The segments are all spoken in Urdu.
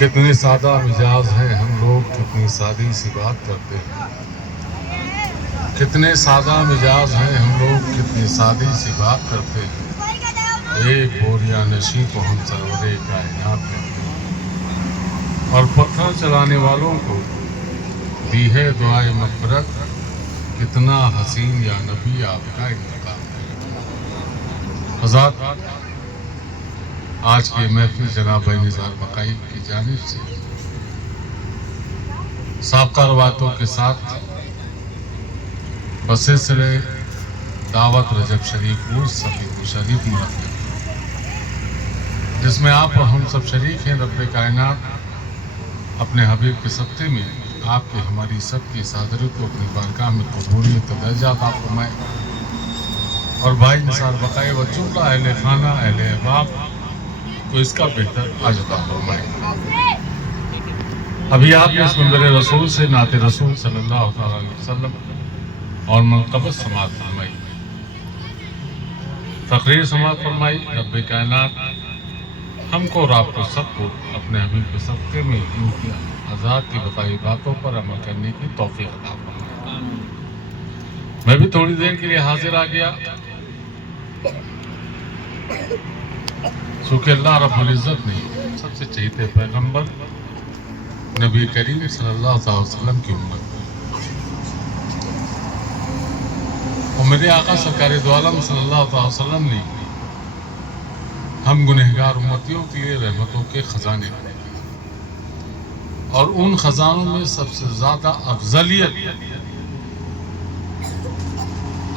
کتنے سادہ مزاج ہیں ہم لوگ، کتنی سادی سی بات کرتے ہیں۔ کتنے سادہ مزاج ہیں ہم لوگ، کتنی سادی سی بات کرتے ہیں۔ ایک بوریا نشیں کو ہم سرورے کائنات کہتے ہیں، اور پتھر چلانے والوں کو دی ہے دعائے مغفرت۔ کتنا حسین یا نبی آپ کا انتقام ہے۔ حضرات، آج کی محفل جناب بھائی نثار بقائی کی جانب سے سابقہ روایتوں کے ساتھ بسلسلے دعوت رجب شریف عرس صفی شریف منعقد، جس میں آپ اور ہم سب شریک ہیں۔ رب کائنات اپنے حبیب کے صدقے میں آپ کے ہماری سب کی حاضری کو اپنی بارگاہ میں قبولیت درجہ عطا فرمائے، اور بھائی نثار بقائی و جملہ اہل خانہ اہل احباب کو اس کا بہتر اجر عطا فرمائے۔ ابھی آپ نے اس منبر رسول سے نعت رسول صلی اللہ علیہ وسلم اور منقبت سماعت فرمائی، تقریر سماعت فرمائی۔ رب کائنات ہم کو اور آپ کو سب کو اپنے حبیب کے صدقے میں ان کی حضرات کی بتائی باتوں پر عمل کرنے کی توفیق عطا فرمائے۔ میں بھی تھوڑی دیر کے لیے حاضر آ گیا، چونکہ اللہ رب العزت نے سب سے چہیتے پیغمبر نبی کریم صلی اللہ علیہ وسلم کی امت اور میرے آقا سرکار دو عالم صلی اللہ علیہ وسلم نے ہم گنہگار امتیوں کے لیے رحمتوں کے خزانے بنائے، اور ان خزانوں میں سب سے زیادہ افضلیت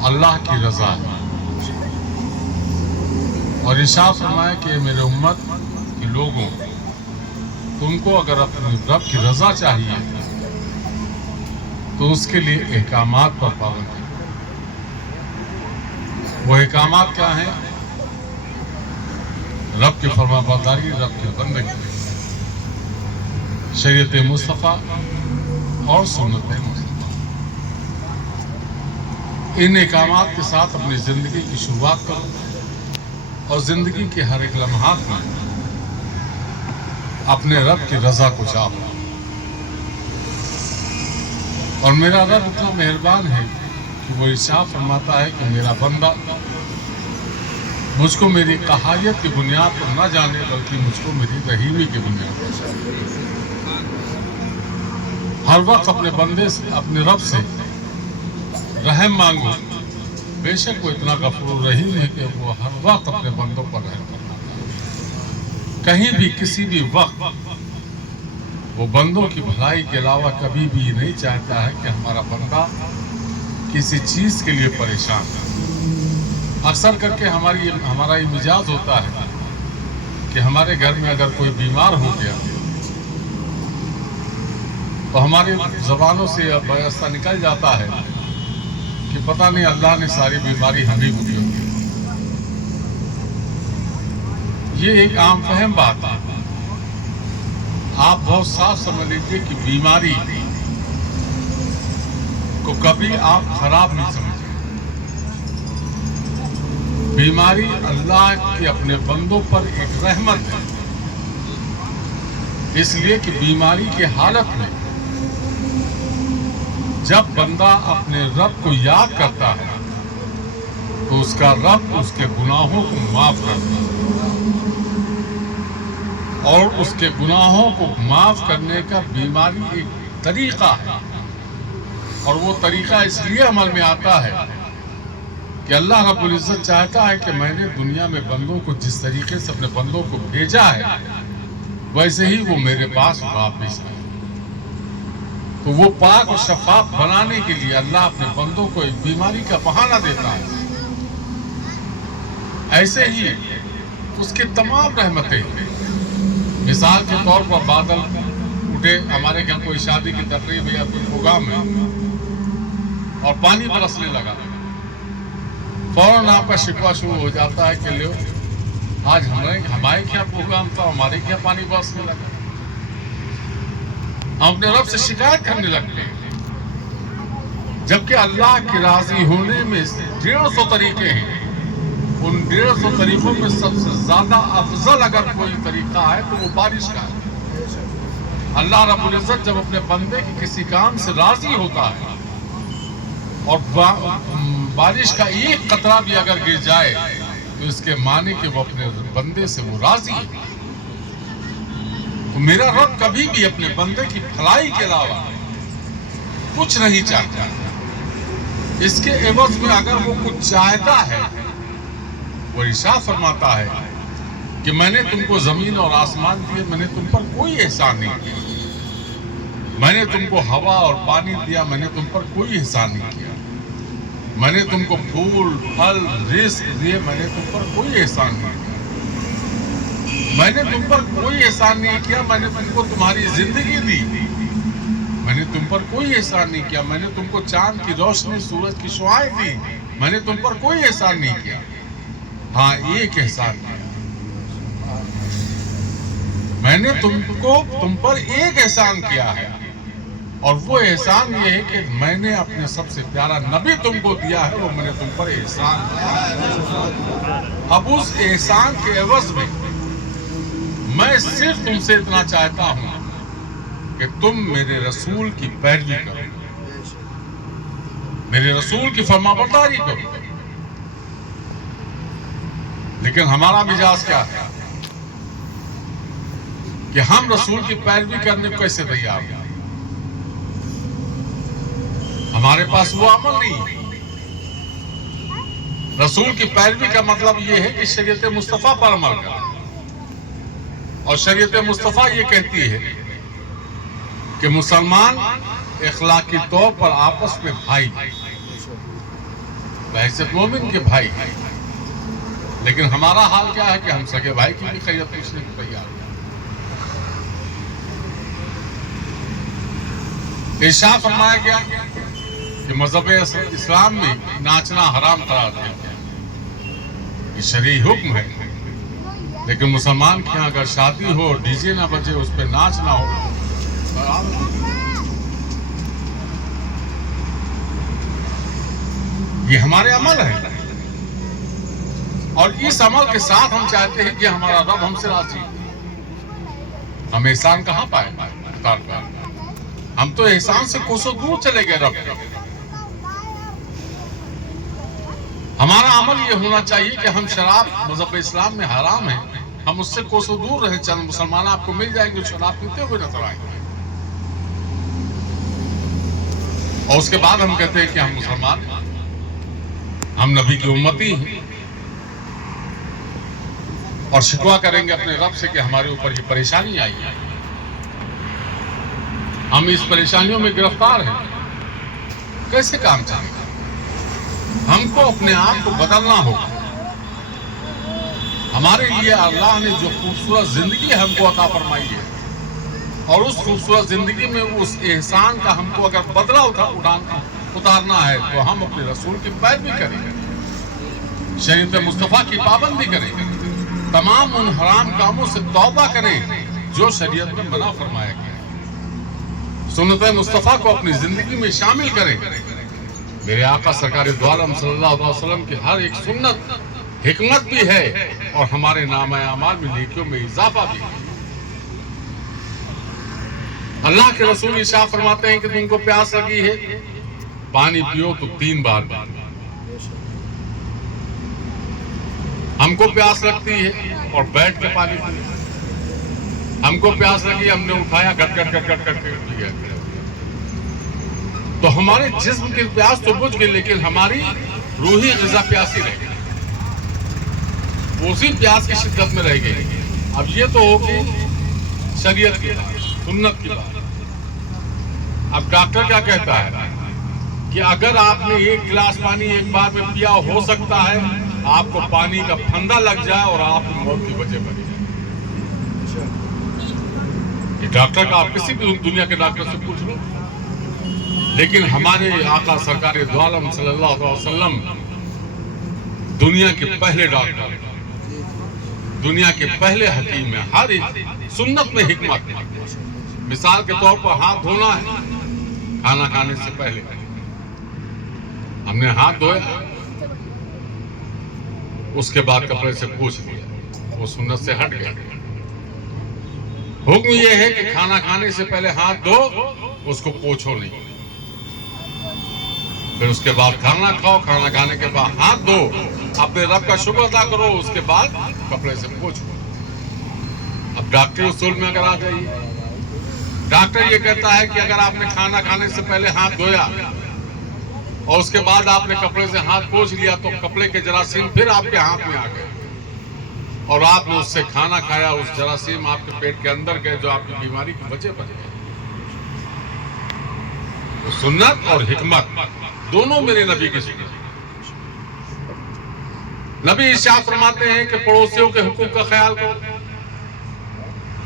اللہ کی رضا ہے، اور ارشاد فرمایا کہ میرے امت کے لوگوں، تم کو اگر اپنے رب کی رضا چاہیے تو اس کے لیے احکامات پر پابند ہے۔ وہ احکامات کیا ہیں؟ رب کی فرما برداری، رب کی بندگی، شریعت مصطفیٰ اور سنت مصطفیٰ۔ ان احکامات کے ساتھ اپنی زندگی کی شروعات کرو، اور زندگی کے ہر ایک لمحات میں اپنے رب کی رضا کو چاہو۔ اور میرا رب اتنا مہربان ہے کہ وہ ارشاد فرماتا ہے کہ میرا بندہ مجھ کو میری قہاریت کی بنیاد پر نہ جانے، بلکہ مجھ کو میری رحیمی کی بنیاد پر جانے۔ ہر وقت اپنے بندے سے، اپنے رب سے رحم مانگو، بے شک وہ اتنا غفور رحیم ہے کہ وہ ہر وقت اپنے بندوں پر رحم کرتا ہے۔ کہیں بھی کسی بھی وقت وہ بندوں کی بھلائی کے علاوہ کبھی بھی نہیں چاہتا ہے کہ ہمارا بندہ کسی چیز کے لیے پریشان ہے۔ اکثر کر کے ہمارا یہ مزاج ہوتا ہے کہ ہمارے گھر میں اگر کوئی بیمار ہو گیا تو ہماری زبانوں سے ایسا نکل جاتا ہے کہ پتہ نہیں اللہ نے ساری بیماری ہمیں دی ہوتی ہے۔ یہ ایک عام فہم بات ہے۔ آپ بہت صاف سمجھ لیجیے کہ بیماری کو کبھی آپ خراب نہیں سمجھیں۔ بیماری اللہ کے اپنے بندوں پر ایک رحمت ہے، اس لیے کہ بیماری کی حالت میں جب بندہ اپنے رب کو یاد کرتا ہے تو اس کا رب اس کے گناہوں کو معاف کرتا ہے، اور اس کے گناہوں کو معاف کرنے کا بیماری ایک طریقہ ہے، اور وہ طریقہ اس لیے عمل میں آتا ہے کہ اللہ رب العزت چاہتا ہے کہ میں نے دنیا میں بندوں کو جس طریقے سے اپنے بندوں کو بھیجا ہے ویسے ہی وہ میرے پاس واپس آئے۔ تو وہ پاک اور شفاف بنانے کے لیے اللہ اپنے بندوں کو ایک بیماری کا بہانہ دیتا ہے۔ ایسے ہی اس کی تمام رحمتیں، مثال کے طور پر بادل اٹھے، ہمارے گھر کوئی شادی کی تقریب یا کوئی پروگرام ہے اور پانی برسنے لگا، فوراً آپ کا شکوہ شروع ہو جاتا ہے کہ لو آج ہمارے کیا پروگرام تھا، ہمارے کیا پانی برسنے لگا۔ ہم اپنے رب سے شکایت کرنے لگتے ہیں، جبکہ اللہ کی راضی ہونے میں 150 طریقے ہیں۔ ان 150 طریقوں میں سب سے زیادہ افضل اگر کوئی طریقہ ہے تو وہ بارش کا ہے۔ اللہ رب العزت جب اپنے بندے کے کسی کام سے راضی ہوتا ہے اور بارش کا ایک قطرہ بھی اگر گر جائے تو اس کے معنی کہ وہ اپنے بندے سے وہ راضی ہے. تو میرا رب کبھی بھی اپنے بندے کی بھلائی کے علاوہ کچھ نہیں چاہتا. اس کے عوض میں اگر وہ کچھ چاہتا ہے وہ ارشاد فرماتا ہے کہ میں نے تم کو زمین اور آسمان دیے, میں نے تم پر کوئی احسان نہیں کیا. میں نے تم کو ہوا اور پانی دیا, میں نے تم پر کوئی احسان نہیں کیا. میں نے تم کو پھول پھل رزق دیے, میں نے تم پر کوئی احسان نہیں کیا. میں نے تم پر کوئی احسان نہیں کیا. میں نے تم کو تمہاری زندگی دی, میں نے تم پر کوئی احسان نہیں کیا. میں نے تم کو چاند کی روشنی سورج کی شعاعیں دی, میں نے تم پر کوئی احسان نہیں کیا. ہاں ایک احسان کیا, میں نے تم پر ایک احسان کیا ہے, اور وہ احسان یہ ہے کہ میں نے اپنے سب سے پیارا نبی تم کو دیا ہے, وہ میں نے تم پر احسان کیا ہے. اب اس احسان کے عوض میں صرف تم سے اتنا چاہتا ہوں کہ تم میرے رسول کی پیروی کرو, میرے رسول کی فرمانبرداری کرو. لیکن ہمارا مزاج کیا ہے کہ ہم رسول کی پیروی کرنے کو کیسے تیار ہیں؟ ہمارے پاس وہ عمل نہیں. رسول کی پیروی کا مطلب یہ ہے کہ شریعت مصطفیٰ پر عمل کرنا, اور شریعت مصطفیٰ یہ کہتی ہے کہ مسلمان اخلاقی طور پر آپس میں بھائی, بحیثیت مومن کے بھائی. لیکن ہمارا حال کیا ہے کہ ہم سگے بھائی کی بھی خیریت پوچھنے کو تیار ہیں. ارشاد فرمایا گیا کہ مذہب اسلام میں ناچنا حرام قرار دیا گیا, یہ شرعی حکم ہے. لیکن مسلمان کے یہاں اگر شادی ہو, ڈی جے نہ بجے, اس پہ ناچ نہ ہو, یہ ہمارے عمل ہے. اور اس عمل کے ساتھ ہم چاہتے ہیں کہ ہمارا رب ہم سے راضی. ہم احسان کہاں پائے؟ ہم تو احسان سے کوسوں دور چلے گئے. رب ہمارا عمل یہ ہونا چاہیے کہ ہم شراب مذہب اسلام میں حرام ہے, ہم اس سے کوسوں دور رہیں. چند مسلمان آپ کو مل جائیں گے شراب پیتے ہوئے نظر آئیں گے, اور اس کے بعد ہم کہتے ہیں کہ ہم مسلمان ہیں, ہم نبی کی امتی ہیں, اور شکوہ کریں گے اپنے رب سے کہ ہمارے اوپر یہ پریشانی آئی ہے, ہم اس پریشانیوں میں گرفتار ہیں. کیسے کام چلے گا؟ ہم کو اپنے آپ کو بدلنا ہوگا. ہمارے لیے اللہ نے جو خوبصورت زندگی ہم کو عطا فرمائی ہے, اور اس خوبصورت زندگی میں اس احسان کا ہم کو اگر بدلہ اتارنا ہے تو ہم اپنے رسول کی پیروی کریں, شریعت مصطفیٰ کی پابندی کریں, تمام ان حرام کاموں سے توبہ کریں جو شریعت میں منع فرمایا گیا, سنت مصطفیٰ کو اپنی زندگی میں شامل کریں. میرے آقا سرکار دو عالم صلی اللہ علیہ وسلم کی ہر ایک سنت حکمت بھی ہے, اور ہمارے نامہ اعمال میں نیکیوں میں اضافہ بھی ہے. اللہ کے رسول ارشاد فرماتے ہیں کہ تم کو پیاس لگی ہے, پانی پیو تو 3 بار. ہم کو پیاس لگتی ہے اور بیٹھ کے پانی پیو. ہم کو پیاس لگی, ہم نے اٹھایا, گٹ گٹ گٹ گٹ کر کے پیا. تو ہمارے جسم کی پیاس تو بجھ گئی, لیکن ہماری روحی غذا پیاسی رہ گئی, اسی پیاس کی شدت میں رہ گئی. اب یہ تو ہوگی شریعت کی بات, سنت کی بات. اب ڈاکٹر کیا کہتا ہے کہ اگر آپ نے 1 گلاس پانی ایک بار میں پیا, ہو سکتا ہے آپ کو پانی کا پھندا لگ جائے اور آپ کی موت کی وجہ بنی جائے. یہ ڈاکٹر کا آپ کسی بھی دنیا کے ڈاکٹر سے پوچھ لو. لیکن ہمارے آقا سرکار دو عالم صلی اللہ علیہ وسلم دنیا کے پہلے ڈاکٹر, دنیا کے پہلے حکیم ہیں. ہر سنت میں حکمت ہے. مثال کے طور پر ہاتھ دھونا ہے, کھانا کھانے سے پہلے ہم نے ہاتھ دھویا, اس کے بعد کپڑے سے پوچھ دیا, وہ سنت سے ہٹ گیا. حکم یہ ہے کہ کھانا کھانے سے پہلے ہاتھ دھو، اس کو پوچھو نہیں، پھر اس کے بعد کھانا کھاؤ، کھانا کھانے کے بعد ہاتھ دھو، اپنے رب کا شکر ادا کرو، اس کے بعد کپڑے سے پوچھو۔ اب ڈاکٹری اصول میں اگر آ جائیے، ڈاکٹر یہ کہتا ہے کہ اگر آپ نے کھانا کھانے سے پہلے ہاتھ دھویا اور اس کے بعد آپ نے کپڑے سے ہاتھ پوچھ لیا تو کپڑے کے جراثیم پھر آپ کے ہاتھ میں آ گئے اور آپ نے اس سے کھانا کھایا، اس جراثیم آپ کے پیٹ کے اندر گئے جو آپ کی بیماری کی وجہ بن گئے۔ سنت اور حکمت دونوں میرے نبی کی سنت۔ نبی ارشاد فرماتے ہیں کہ پڑوسیوں کے حقوق کا خیال کرو۔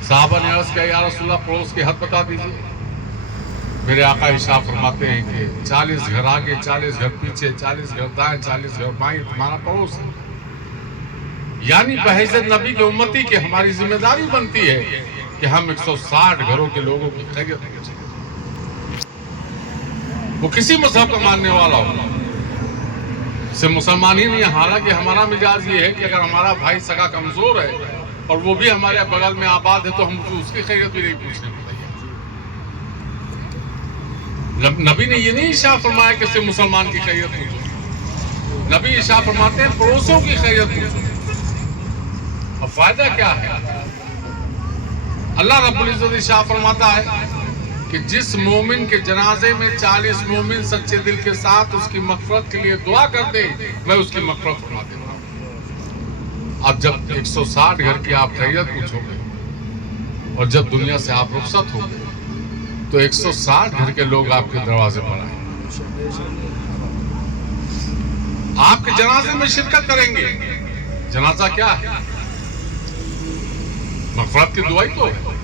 صحابہ نے عرض کیا یا رسول اللہ پڑوس کی حد بتا دیجیے۔ میرے آقا ارشاد فرماتے ہیں کہ 40 گھر آگے، 40 گھر پیچھے، 40 گھر دائیں، 40 گھر بائیں تمہارا پڑوس ہے۔ یعنی بحیثیت نبی کی امتی کی ہماری ذمہ داری بنتی ہے کہ ہم 160 گھروں کے لوگوں کی خیریت پوچھیں، وہ کسی مذہب کا ماننے والا ہو، صرف مسلمان ہی نہیں ہے۔ حالانکہ ہمارا مزاج یہ ہے کہ اگر ہمارا بھائی سگا کمزور ہے اور وہ بھی ہمارے بغل میں آباد ہے تو ہم اس کی خیریت بھی نہیں پوچھنے پڑتی۔ نبی نے یہ نہیں ارشاد فرمایا کہ صرف مسلمان کی خیریت پوچھو، نبی ارشاد فرماتے ہیں پڑوسوں کی خیریت پوچھو۔ اب فائدہ کیا ہے؟ اللہ رب العزت ارشاد فرماتا ہے کہ جس مومن کے جنازے میں 40 مومن سچے دل کے ساتھ اس کی مغفرت کے لیے دعا کرتے میں اس کی مغفرت فرما دیتا ہوں۔ اب جب 160 گھر کی آپ خیریت پوچھو گے اور جب دنیا سے آپ رخصت ہو گے تو 160 گھر کے لوگ آپ کے دروازے پر آئیں گے، آپ کے جنازے میں شرکت کریں گے۔ جنازہ کیا ہے؟ مغفرت کی دعائی تو ہے۔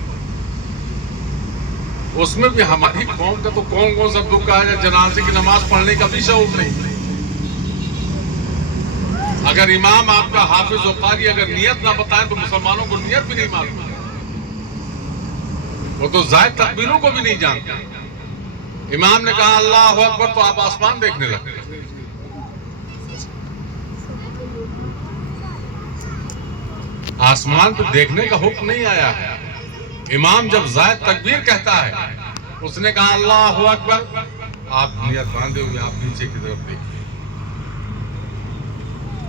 اس میں بھی ہماری قوم کا تو کون سا دکھ ہے، جنازے کی نماز پڑھنے کا بھی شعور نہیں۔ اگر امام آپ کا حافظ و قاری اگر نیت نہ بتائیں تو مسلمانوں کو نیت بھی نہیں معلوم، وہ تو زائد تکبیروں کو بھی نہیں جانتے۔ امام نے کہا اللہ اکبر تو آپ آسمان دیکھنے لگتے۔ آسمان تو دیکھنے کا حکم نہیں آیا ہے۔ امام جب زائد تکبیر کہتا ہے اس نے کہا اللہ اکبر، آپ نیت باندھے ہوئے آپ نیچے کی طرف دیکھیں،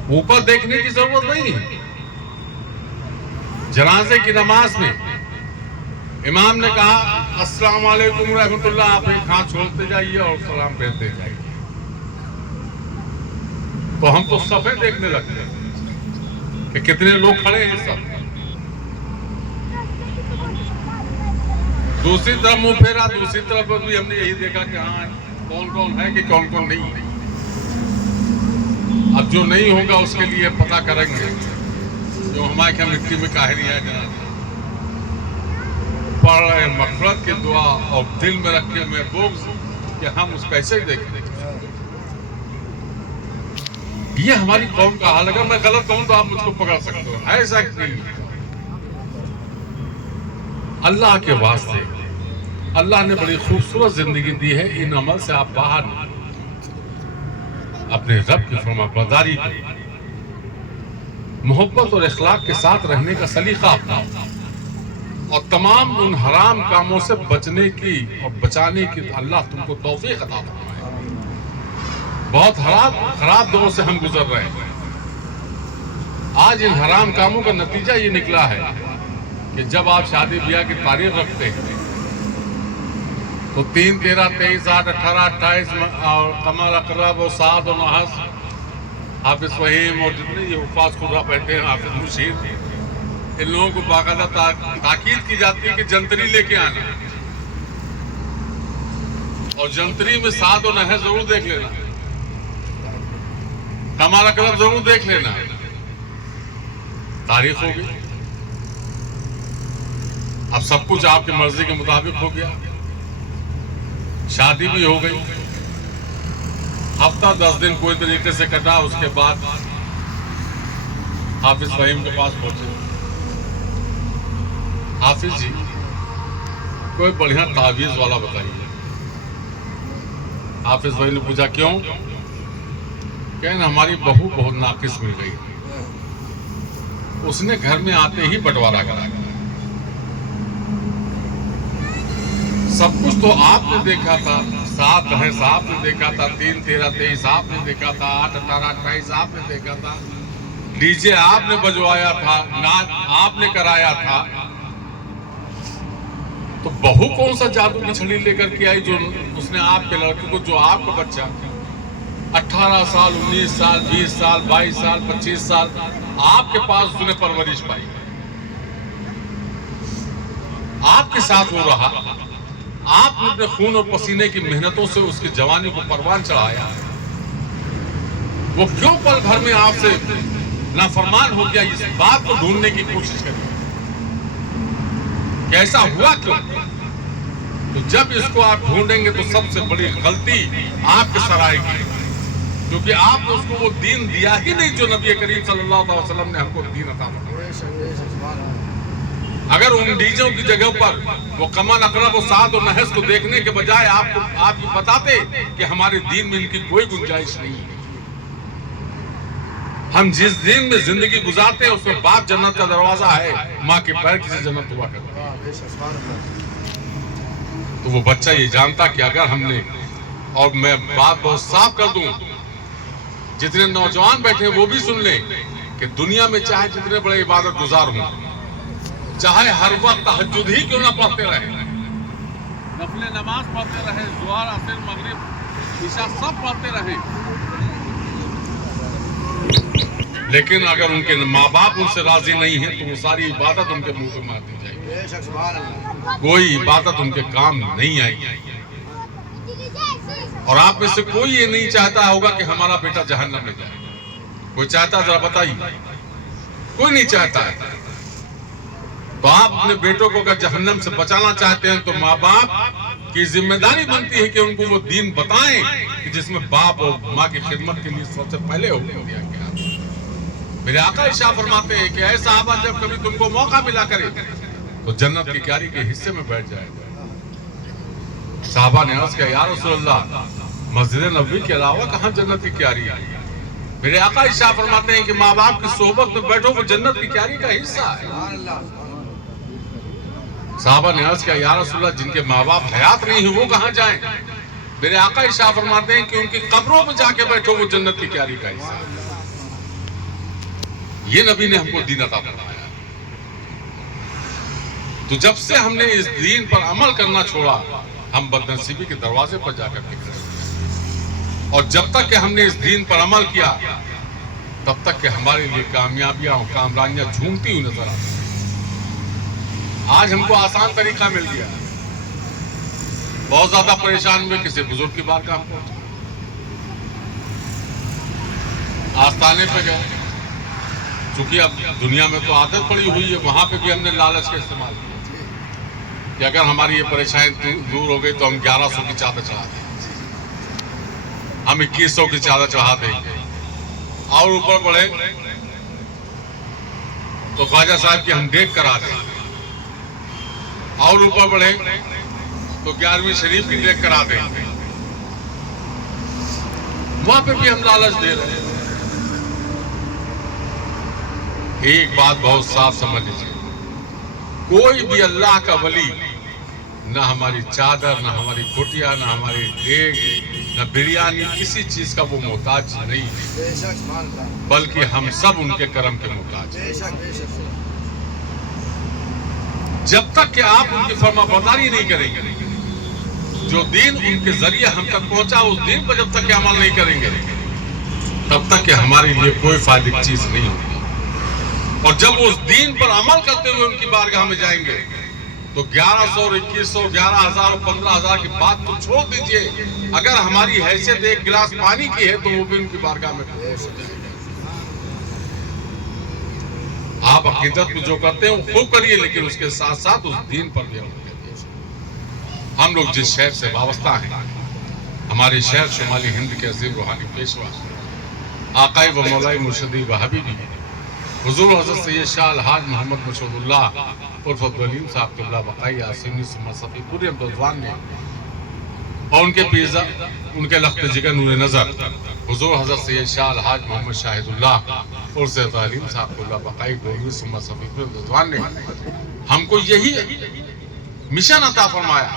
اوپر دیکھنے کی ضرورت نہیں ہے۔ جنازے کی نماز میں امام نے کہا السلام علیکم رحمت اللہ، آپ ایک ہاتھ چھوڑتے جائیے اور سلام پھیرتے جائیے، تو ہم تو صفیں دیکھنے لگتے ہیں کہ کتنے لوگ کھڑے ہیں سب۔ دوسری طرف منہ پھیرا، دوسری طرف بھی ہم نے یہی دیکھا کہ ہاں کون کون ہے کہ کون کون نہیں ہے۔ اب جو نہیں ہوگا اس کے لیے پتہ کریں گے، جو ہمارے کیا مٹی میں کاہری ہے جناب پڑھ رہے مغفرت کی دعا اور دل میں رکھے میں بغض کہ ہم اس پیسے ہی دیکھیں۔ یہ ہماری قوم کا حال۔ اگر میں غلط کہوں تو آپ مجھ کو پکڑ سکتے ہو، ایسا نہیں۔ اللہ کے واسطے اللہ نے بڑی خوبصورت زندگی دی ہے، ان عمل سے آپ باہر اپنے رب کی فرما برداری کو محبت اور اخلاق کے ساتھ رہنے کا سلیقہ اپناؤ اور تمام ان حرام کاموں سے بچنے کی اور بچانے کی اللہ تم کو توفیق عطا فرمائے۔ بہت خراب دوروں سے ہم گزر رہے ہیں۔ آج ان حرام کاموں کا نتیجہ یہ نکلا ہے کہ جب آپ شادی بیاہ کی تاریخ رکھتے ہیں تو 3، 13، 23، 8، 18، 28 اور قمر اقرب اور سعد و نحس، حافظ فہیم اور جتنے یہ حفاظ خدا بیٹھے ہیں، حافظ مشیر، ان لوگوں کو باقاعدہ تاکید کی جاتی ہے کہ جنتری لے کے آنا، اور جنتری میں سعد و نحس ضرور دیکھ لینا، قمر اقرب ضرور دیکھ لینا۔ تاریخ ہو گئی، اب سب کچھ آپ کی مرضی کے مطابق ہو گیا، شادی بھی ہو گئی، ہفتہ 10 دن کوئی طریقے سے کٹا، اس کے بعد حافظ فہیم کے پاس پہنچے، حافظ جی کوئی بڑھیا تعویذ والا بتائیے۔ حافظ فہیم نے پوچھا کیوں؟ کہنے ہماری بہو بہت ناقص مل گئی، اس نے گھر میں آتے ہی بٹوارا کرا۔ سب کچھ تو آپ نے دیکھا تھا، 7 10 آپ نے دیکھا تھا، 3 13 23 آپ نے دیکھا تھا، 8 18 28 آپ نے دیکھا تھا، ڈی جے آپ نے بجوایا تھا، ناچ آپ نے کرایا تھا، تو بہو کون سا جادو کی چھڑی لے کر کے آئی جو اس نے آپ کے لڑکے کو، جو آپ کا بچہ 18 سال 19 سال 20 سال 22 سال 25 سال آپ کے پاس اس نے پرورش پائی، آپ کے ساتھ وہ رہا، آپ نے اپنے خون اور پسینے کی محنتوں سے اس کی جوانی کو پروان چڑھایا، وہ کیوں پل بھر میں آپ سے نافرمان ہو گیا؟ اس بات کو ڈھونڈنے کی کوشش کریں کہ ایسا ہوا کیوں؟ تو جب اس کو آپ ڈھونڈیں گے تو سب سے بڑی غلطی آپ کے سر آئے گی، کیونکہ آپ نے اس کو وہ دین دیا ہی نہیں جو نبی کریم صلی اللہ علیہ وسلم نے ہم کو دین عطا فرمایا۔ اگر ان ڈیجوں کی جگہ پر وہ کمن اقرب و سعد و نحس کو دیکھنے کے بجائے آپ یہ بتاتے کہ ہمارے دین میں ان کی کوئی گنجائش نہیں ہے، ہم جس دین میں زندگی گزارتے ہیں اس میں باپ جنت کا دروازہ ہے، ماں کے پیر کی جنت ہوا کرتا ہے، تو وہ بچہ یہ جانتا کہ اگر ہم نے، اور میں بات بہت صاف کر دوں، جتنے نوجوان بیٹھے وہ بھی سن لیں کہ دنیا میں چاہے جتنے بڑے عبادت گزار ہوں، چاہے ہر وقت تہجد ہی کیوں نہ پڑھتے رہے، نفل نماز پڑھتے رہے، ظہر عصر مغرب عشاء سب پڑھتے رہے، لیکن اگر ان کے ماں باپ ان سے راضی نہیں ہیں تو وہ ساری عبادت ان کے منہ پہ مار دی جائے گی، کوئی عبادت ان کے کام نہیں آئے گی۔ اور آپ میں سے کوئی یہ نہیں چاہتا ہوگا کہ ہمارا بیٹا جہنم میں جائے، کوئی چاہتا ذرا بتائیے؟ کوئی نہیں چاہتا ہے۔ تو آپ اپنے بیٹوں کو اگر جہنم سے بچانا چاہتے ہیں تو ماں باپ کی ذمہ داری بنتی ہے کہ ان کو وہ دین بتائیں کہ جس میں باپ اور ماں کی خدمت کے لیے سب سے پہلے حکم دیا گیا۔ میرے آقا ارشاد فرماتے ہیں کہ اے صحابہ، جب کبھی تم کو موقع ملا کرے تو جنت کی کیاری کے حصے میں بیٹھ جائے گا۔ صحابہ نے عرض کیا، یا رسول اللہ، مسجد نبوی کے علاوہ کہاں جنت کی کیاری ہے؟ میرے آقا ارشاد فرماتے ہیں کہ ماں باپ کی صحبت میں بیٹھو، وہ جنت کی کیاری کا حصہ ہے۔ صحابہ نے عرض کیا، یا رسول اللہ، جن کے ماں باپ حیات نہیں ہیں وہ کہاں جائیں؟ میرے آقا ارشاد فرماتے ہیں کہ ان کی قبروں میں جا کے بیٹھو، وہ جنت کی کیاری کا حصہ ہے۔ یہ نبی نے ہم کو دین عطا فرمایا۔ تو جب سے ہم نے اس دین پر عمل کرنا چھوڑا، ہم بدنصیبی کے دروازے پر جا کر کے کھڑے ہوئے، اور جب تک کہ ہم نے اس دین پر عمل کیا تب تک کہ ہمارے لیے کامیابیاں اور کامرانیاں جھومتی ہوئی نظر آتی ہیں۔ آج ہم کو آسان طریقہ مل گیا، بہت زیادہ پریشان ہوئے، کسی بزرگ کی بارگاہ ہم پہنچے، آستانے پہ گئے، چونکہ اب دنیا میں تو عادت پڑی ہوئی ہے، وہاں پہ بھی ہم نے لالچ کا استعمال کیا کہ اگر ہماری یہ پریشانی دور ہو گئی تو ہم 1100 کی چادر چڑھا دیں گے، ہم 2100 کی چادر چڑھا دیں گے، اور اوپر بڑھے تو خواجہ صاحب کی ہم دیکھ کرا دیں گے، اور اوپر بڑھے تو 11ویں شریف کی دیکھ کرا دیں گے، وہاں پہ بھی ہم لالچ دے رہے ہیں۔ ایک بات بہت صاف سمجھ لیجیے، کوئی بھی اللہ کا ولی نہ ہماری چادر، نہ ہماری کھٹیا، نہ ہماری دیگ، نہ بریانی، کسی چیز کا وہ محتاج نہیں ہے، بلکہ ہم سب ان کے کرم کے محتاج ہیں۔ جب تک کہ آپ ان کی فرما برداری نہیں کریں گے، جو دین ان کے ذریعے ہم تک پہنچا اس دین پر جب تک کہ عمل نہیں کریں گے تب تک کہ ہمارے لیے کوئی فائدے کی چیز نہیں ہوگی۔ اور جب اس دین پر عمل کرتے ہوئے ان کی بارگاہ میں جائیں گے تو 1100 اور 2100 11,000 اور 15,000 کی بات تو چھوڑ دیجئے، اگر ہماری حیثیت ایک گلاس پانی کی ہے تو وہ بھی ان کی بارگاہ میں قبول ہو جائے گا۔ آپ عقیدت میں جو کرتے ہیں وہ خوب کریے، لیکن اس کے ساتھ ساتھ اس دین پر بھی عمل کریے۔ ہم لوگ جس شہر سے وابستہ ہیں، ہمارے شہر شمالی ہند کے عظیم روحانی پیشوا آقائے و مولائی مرشدی و حبیبی حضور حضرت سید شاہ الحاج محمد مشہود اللہ عرف عبدالعلیم صاحب قبلہ بقائی آسینی سمہ صفی پوری امتدوان نے، اور ان کے لخت جگر نور نظر حضور حضرت سید شاہ الحاج محمد شاہد اللہ عرف عبدالعلیم صاحب قبلہ بقائی گولوی سمہ صفی پوری امتدوان نے ہم کو یہی مشن عطا فرمایا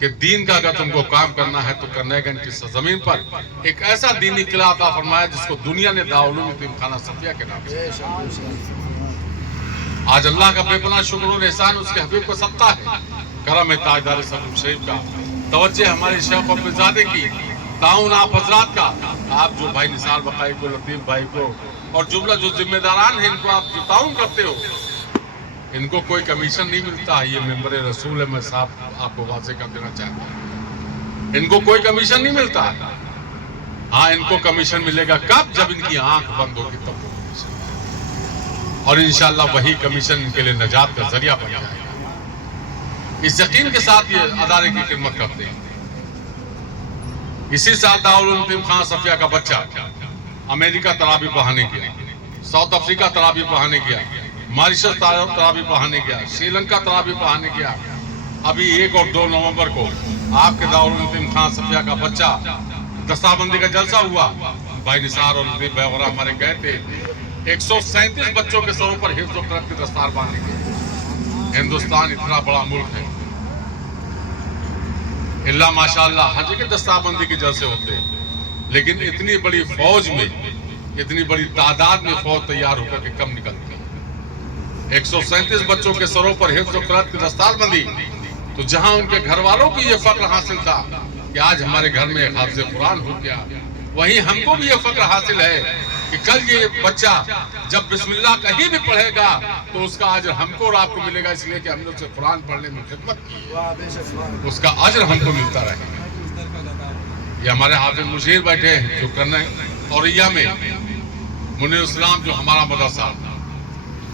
کہ دین کا اگر تم کو کام کرنا ہے تو کرنے گنج کی سرزمین پر ایک ایسا دینی قلعہ عطا فرمایا جس کو دنیا نے دارالعلوم یتیم خانہ صفیہ کے نام سے. آج اللہ کا بے پناہ شکر اور احسان اس کے حبیب کو صدقہ ہے، کرم ہے تاجدار صدر شریف کا، توجہ ہمارے شیخ عبدالزادے کی، تعاون آپ حضرات کا. آپ جو بھائی نثار بقائی کو، لطیف بھائی کو اور جملہ جو ذمہ داران ہیں ان کو آپ جو تعاون کرتے ہو، ان کو کوئی کمیشن نہیں ملتا ہے. یہ ممبر رسول ہے، میں صاحب آپ کو واضح کر دینا چاہتا ہوں، ان کو کوئی کمیشن نہیں ملتا. ہاں ان کو کمیشن ملے گا کب؟ جب ان کی آنکھ بند ہوگی تب وہ کمیشن ملے گا، اور انشاءاللہ وہی کمیشن ان کے لیے نجات کا ذریعہ بن جائے گا. اس یقین کے ساتھ یہ ادارے کی خدمت کرتے ہیں. اسی سال دارالعلوم یتیم خانہ صفیہ کا بچہ امریکہ ترابی پڑھانے گیا، ساؤتھ افریقہ ترابی پڑھانے گیا، ماریشس ترابی پڑھانے گیا، سری لنکا ترابی پڑھانے گیا. ابھی 1 اور 2 نومبر کو آپ کے دارالعلوم یتیم خانہ صفیہ کا بچہ دستہ کا جلسہ ہوا. بھائی نثار اور لطیف بھائی وغیرہ ہمارے گئے تھے. 137 بچوں کے سروں پر حفظ و قرأت کے دستار باندھے گئے. ہندوستان اتنا بڑا ملک ہے، اللہ ماشاءاللہ ہر جگہ دستار بندی کے جلسے ہوتے ہیں، لیکن اتنی بڑی فوج میں، اتنی بڑی تعداد میں فوج تیار ہو کر کے کم نکلتی ہے. 137 بچوں کے سروں پر حفظ و قرأت کی دستار بندی. تو جہاں ان کے گھر والوں کو یہ فخر حاصل تھا کہ آج ہمارے گھر میں ایک حافظ قرآن ہو گیا، وہیں ہم کو بھی یہ فخر حاصل ہے کہ کل یہ بچہ جب بسم اللہ کہیں بھی پڑھے گا تو اس کا اجر ہم کو اور آپ کو ملے گا، اس لیے کہ ہم نے اسے قرآن پڑھنے میں خدمت کی، اس کا اجر ہم کو ملتا رہے گا. یہ ہمارے حافظ مشیر بیٹھے ہیں جو کرنے اوریا میں منیر اسلام جو ہمارا مدرسہ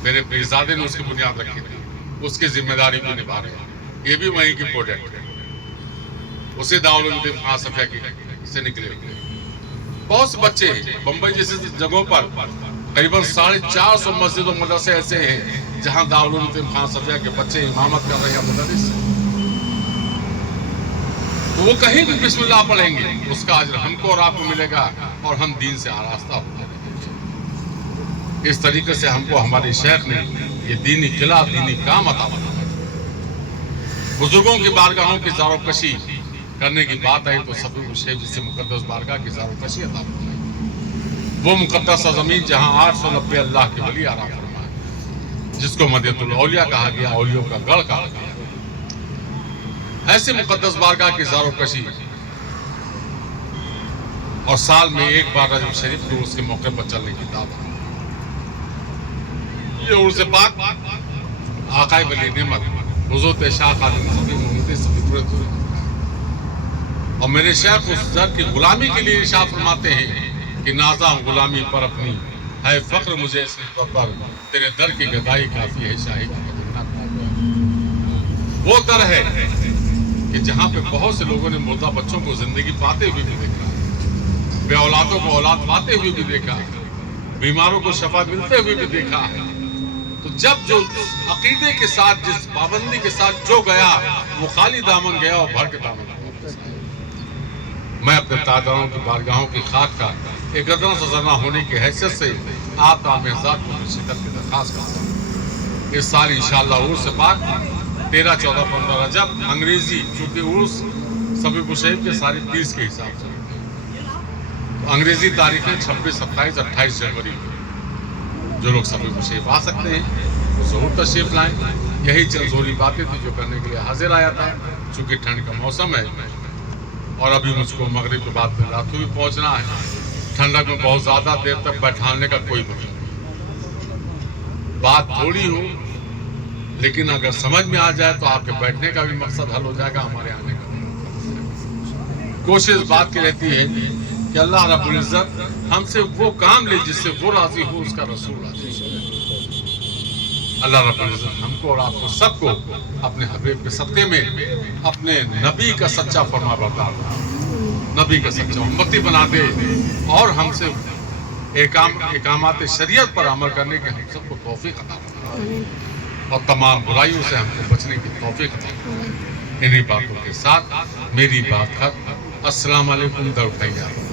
میرے پیرزادے نے اس کی بنیاد رکھی تھی، اس کی ذمہ داری کو نبھا رہے ہیں. یہ بھی وہیں کی پروجیکٹ ہے، اسی دارالعلوم یتیم خانہ صفیہ سے نکلے ہوئے. بہت سے بچے بمبئی جیسے جگہوں پر قریباً 450 مسجد و مدرسے ایسے ہیں جہاں دارالعلوم یتیم خانہ صفیہ کے بچے امامت کر رہے ہیں مدرس سے. تو وہ کہیں بھی بسم اللہ پڑھیں گے، اس کا اجر ہم کو اور آپ کو ملے گا، اور ہم دین سے آراستہ ہو جائیں گے. اس طریقے سے ہم کو ہمارے شیخ نے یہ دینی قلعہ، دینی کام عطا فرمایا. بزرگوں کی بارگاہوں کی زارو کشی کرنے کی بات آئی تو سبھی شیخ جس سے مقدس بارگاہ کی زارو کشی عطا فرمائی. وہ مقدس زمین جہاں 890 اللہ کے ولی آرام فرمائے، جس کو مدینۃ الاولیاء کہا گیا، اولیوں کا گڑھ کہا گیا. ایسے مقدس بارگاہ کی زارو کشی، اور سال میں ایک بار رجب شریف کو اس کے موقع پر چلنے کی دعوت. یہ عرض پاک آقائے ولی نعمت حضرت شاہ خادم صفی محمد صفی پورے دور، اور میرے شیخ اس در کی غلامی کے لیے ارشاد فرماتے ہیں کہ نازا ہوں غلامی پر اپنی، ہے فخر مجھے اس نسبت پر، تیرے در کی گدائی کافی ہے شاہی کی خدمت. وہ در ہے کہ جہاں پہ بہت سے لوگوں نے مردہ بچوں کو زندگی پاتے ہوئے بھی دیکھا، بے اولادوں کو اولاد پاتے ہوئے بھی دیکھا، بیماروں کو شفا ملتے ہوئے بھی دیکھا. تو جب جو عقیدے کے ساتھ، جس پابندی کے ساتھ جو گیا، وہ خالی دامن گیا اور بھر کے دامن گیا. میں اپنے تاجداروں کی بارگاہوں کی خاک کا ایک قدر سزرنا ہونے کی حیثیت سے آپ کا محضات کو شکل کی درخواست کرتا ہوں. اس سال انشاءاللہ عرس پاک 13، 14، 15 رجب انگریزی، چونکہ عرس سبی مشیب کے سارے 30 کے حساب سے، تو انگریزی تاریخیں 26، 27، 28 جنوری. جو لوگ سبی مشیب آ سکتے ہیں وہ ضرور تشریف لائیں. یہی چند ضروری باتیں تھی جو کرنے کے لیے حاضر آیا تھا. چونکہ ٹھنڈ کا موسم ہے اور ابھی مجھ کو مغرب کے بعد رات کو بھی پہنچنا ہے. ٹھنڈک میں بہت زیادہ دیر تک بیٹھانے کا کوئی مطلب نہیں. بات تھوڑی ہو لیکن اگر سمجھ میں آ جائے تو آپ کے بیٹھنے کا بھی مقصد حل ہو جائے گا، ہمارے آنے کا بھی مقصد. کوشش اس بات کی رہتی ہے کہ اللہ رب العزت ہم سے وہ کام لے جس سے وہ راضی ہو، اس کا رسول راضی ہو. اللہ رب العزت ہم کو اور آپ کو سب کو اپنے حبیب کے صدقے میں اپنے نبی کا سچا فرما بردار، نبی کا سچا امتی بنا دے، اور ہم سے احکامات شریعت پر عمل کرنے کے ہم سب کو توفیق عطا فرمائے، اور تمام برائیوں سے ہم کو بچنے کی توفیق عطا فرمائے. انہی باتوں کے ساتھ میری بات ختم. السلام علیکم. در اٹھائیے.